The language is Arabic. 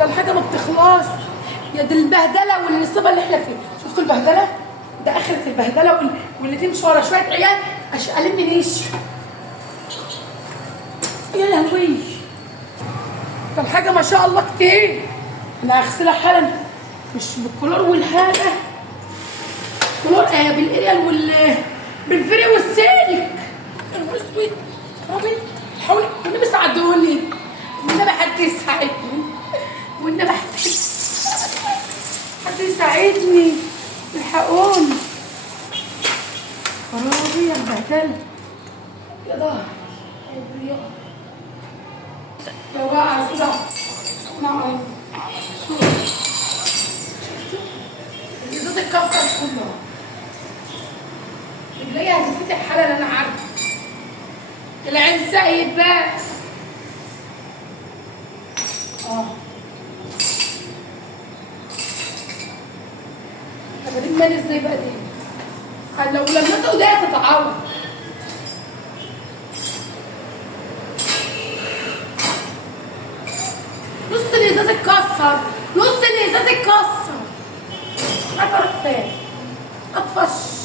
ده الحاجه ما بتخلص. يا دي البهدله والنصيبه اللي احنا فيه. شفتوا البهدله؟ ده اخره البهدله واللي تمشي ورا شويه عيال الم نيش. يا لهوي، ده الحاجه ما شاء الله كتير. انا هغسلها حالا، مش بالكلور والحاجه، كلور بالاريال بالفري والسلك. يا نهار اسود. رامي حاولي والنبي ساعدوني، والنبي حد يساعدني، والنبي حد يساعدني، الحقوني. خرابي يا البهدله يا ضهري يا واقعه كده. اسمعوا شوفوا الازاز اتكسر كله، رجليا هتتفتح حالا انا عارفه. العين سيد بقى. طب اجيب مالي ازاي بقى دي؟ لو لمته ده هتتعور. نص الازاز اتكسر، نص الازاز اتكسر. عارفه اروح فين؟ اطفش.